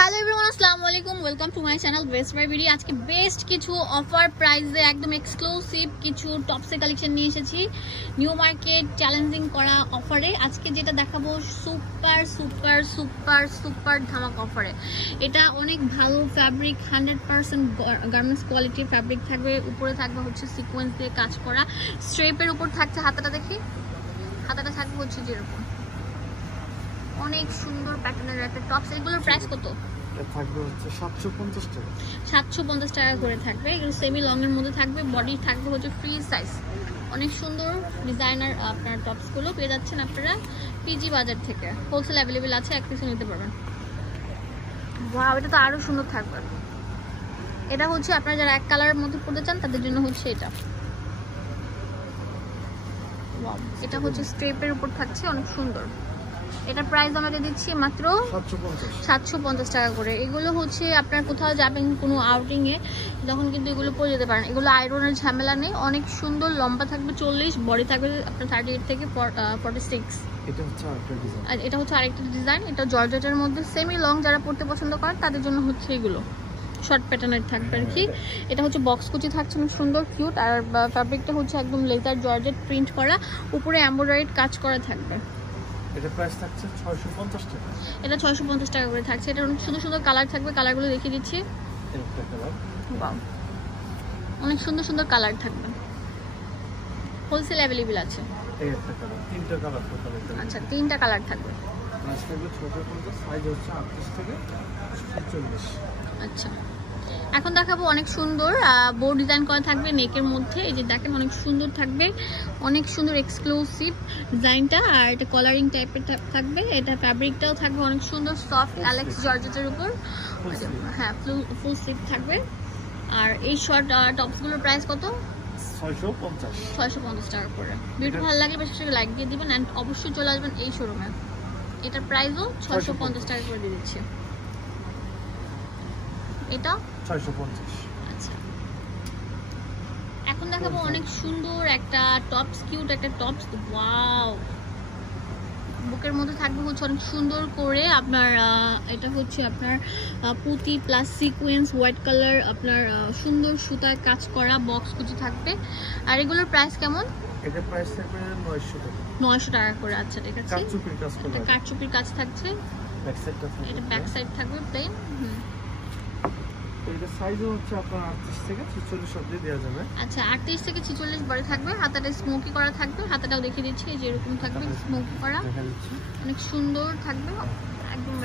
Hello everyone, আসসালামু আলাইকুম। Welcome to my channel best buy BD. আজকে বেস্ট কিছু অফার প্রাইসে একদম এক্সক্লুসিভ কিছু টপসের কালেকশন নিয়ে এসেছি নিউ মার্কেট চ্যালেঞ্জিং করা অফারে। আজকে যেটা দেখাবো সুপার সুপার সুপার সুপার ধামাক অফারে। এটা অনেক ভালো ফ্যাব্রিক, 100% গার্মেন্টস কোয়ালিটির ফ্যাব্রিক থাকবে। উপরে থাকবে হচ্ছে সিকোয়েন্স দিয়ে কাজ করা, স্ট্রেপের উপর থাকছে হাতাটা। দেখি হাতাটা থাকবে হচ্ছে যেরকম অনেক সুন্দর প্যাটার্নের একটা টপস। এগুলোর প্রাইস কত? থাকবে হচ্ছে 750 টাকা। 750 টাকা করে থাকবে। এগুলো সেমি লং এর মধ্যে থাকবে, বডি থাকবে হচ্ছে ফ্রি সাইজ। অনেক সুন্দর ডিজাইনার আপনার টপসগুলো পেয়ে যাচ্ছেন আপনারা পিজি বাজার থেকে। হোলসেল অ্যাভেলেবেল আছে, এক পিসও নিতে পারবেন। ওয়াও, এটা তো আরো সুন্দর থাকবে। এটা হচ্ছে আপনারা যারা এক কালারের মধ্যে পড়তে চান তাদের জন্য হচ্ছে এটা। ওয়াও, এটা হচ্ছে স্ট্রেপের উপর থাকছে, অনেক সুন্দর। এটার প্রাইস আমরা দিচ্ছি মাত্র 750 টাকা করে। এগুলো হচ্ছে আপনার কোথাও যাবেন কোনো আউটিং এ, তখন কিন্তু এগুলো পরে যেতে পারেন। এগুলো আয়রনের ঝামেলা নেই, অনেক সুন্দর। লম্বা থাকবে 40, বডি থাকবে আপনার 38 থেকে 46। এটা হচ্ছে আরেকটা ডিজাইন। এটা জর্জেটের মধ্যে সেমি লং, যারা পড়তে পছন্দ করেন তাদের জন্য হচ্ছে এগুলো শর্ট প্যাটার্নের থাকবে আর কি। এটা হচ্ছে বক্স কুচি থাকছে, অনেক সুন্দর কিউট। আর ফ্যাব্রিকটা হচ্ছে একদম লেদার জর্জেট প্রিন্ট করা, উপরে এমব্রয়ডারি কাজ করা থাকবে। এটা প্রাইস থাকছে 650 টাকা। এটা 650 টাকা করে থাকছে। এটা অনেক সুন্দর সুন্দর কালার থাকবে, কালারগুলো দেখিয়ে দিচ্ছি। একটা কালার, ওয়াও, অনেক সুন্দর সুন্দর কালার থাকবে। হোলসেল অ্যাভেলেবেল আছে। এই একটা কালার, তিনটা কালার টোটাল। আচ্ছা, তিনটা কালার থাকবে। প্রাইস থাকবে 650, সাইজ হচ্ছে 38 থেকে 46। আচ্ছা, এখন দেখাবো অনেক সুন্দর বোর্ড ডিজাইন করা থাকবে নেকের মধ্যে। এই যে দেখেন, অনেক সুন্দর থাকবে, অনেক সুন্দর এক্সক্লুসিভ ডিজাইনটা। আর এটা কলারিং টাইপের থাকবে। এটা ফ্যাব্রিকটাও থাকবে অনেক সুন্দর সফট অ্যালেক্স জর্জেটের উপর। হ্যাঁ, ফুল স্লিভ থাকবে। আর এই শর্ট টপসগুলোর প্রাইস কত? 650 টাকা করে। ভিডিও ভালো লাগলে বেশি বেশি লাইক দিয়ে দিবেন, অ্যান্ড অবশ্যই চলে আসবেন এই শোরুমে। এটার প্রাইসও 650 টাকা করে দিয়ে দিচ্ছি। এটা 650। আচ্ছা, এখন দেখাবো অনেক সুন্দর একটা টপস, কিউট একটা টপস। ওয়াও, বুকের মধ্যে থাকবে হচ্ছে অনেক সুন্দর করে আপনার এটা হচ্ছে আপনার পুঁতি প্লাস সিকোয়েন্স হোয়াইট কালার, আপনার সুন্দর সুতায় কাজ করা বক্স কুচি থাকবে। আর এগুলোর প্রাইস কেমন? এটা প্রাইস থাকবে 900 টাকা। 900 টাকা করে। আচ্ছা, ঠিক আছে। কাটচুপির কাজ করা, এটা কাটচুপির কাজ থাকছে। ব্যাক সাইডটা থাকবে, এটা ব্যাক সাইড থাকবে প্লেন। এটা সাইজও হচ্ছে আপনার 38 থেকে 46 অবধি দেওয়া যাবে। আচ্ছা, 38 থেকে 46 বড় থাকবে। হাতাটা স্মোকি করা থাকবে, হাতাটাও দেখিয়ে দিচ্ছি যে এরকম থাকবে স্মোকি করা, অনেক সুন্দর থাকবে, একদম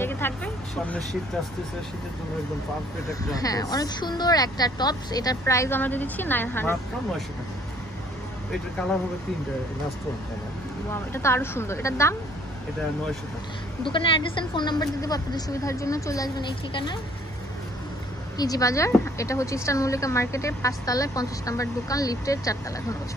লেগে থাকবে। সামনে শীত আসতেছে, শীতের জন্য একদম পারফেক্ট একটা। হ্যাঁ, অনেক সুন্দর একটা টপস। এটার প্রাইস আমরা দিচ্ছি 900 মাত্র 900 টাকা। এটার কালার হবে তিনটা, লাস্ট ওয়ান কালার। ওয়াও, এটা তো আরো সুন্দর। এটার দাম? এটা 900 টাকা। দোকানের অ্যাড্রেস এন্ড ফোন নাম্বার দিয়ে দেবো আপনাদের সুবিধার জন্য। চলে আসবেন এই ঠিকানায়, পিজি বাজার। এটা হচ্ছে ইস্টার্ন মল্লিকা মার্কেটের 5 তলায় 50 নম্বর দোকান, লিফটের 4 তলায়। ধন্যবাদ।